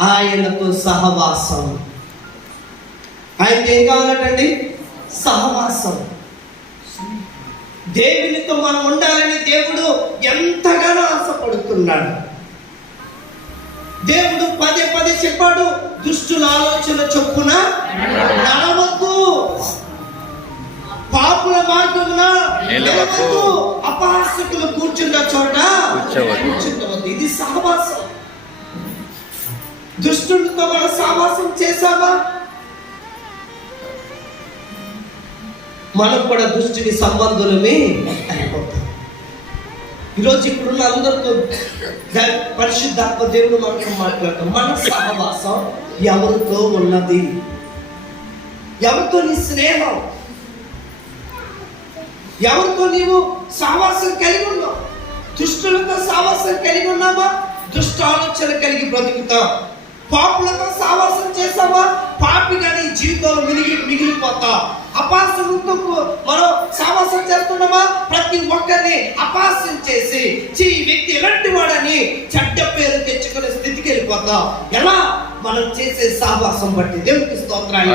ఆయనతో సహవాసం. ఆయనకి ఏం కావాలటండి? సహవాసం. దేవునితో మనం ఉండాలని దేవుడు ఎంతగానో ఆశపడుతున్నాడు. దేవుడు పదే పదే చెప్పాడు, దుష్టుల ఆలోచన చొప్పున నడవద్దు, పాపుల మార్గమున నిలవద్దు, అపహాసకులు కూర్చున్న చోట కూర్చుండవద్దు. ఇది సహవాసం. దుష్టులతో మనం సహవాసం చేశామా? మనం కూడా దుష్టుని సంబంధులమే అయిపోతాం. ఈరోజు ఇప్పుడున్న అందరితో పరిశుద్ధాత్మ దేవుడు మనతో మాట్లాడతాం. మన సహవాసం ఎవరితో ఉన్నది? ఎవరితో నీ స్నేహం? ఎవరితో నీవు సహవాసం కలిగి ఉన్నావు? దుష్టులతో సహవాసం కలిగి ఉన్నామా? దుష్ట ఆలోచన కలిగి బ్రతుకుతాం. పాపులతో సహవాసం చేసామా? పాపిగా నీ జీవితంలో మిగిలిపోతా. అపహాస్యంతో మనం సహవాసం చేస్తున్నామా? ప్రతి ఒక్కరిని అపహాస్యం చేసి ఈ వ్యక్తి ఎలాంటి వాడని చెడ్డ పేరు తెచ్చుకునే స్థితికి వెళ్ళిపోతాం. ఎలా? మనం చేసే సహవాసం బట్టి. దేవునికి స్తోత్రాలు.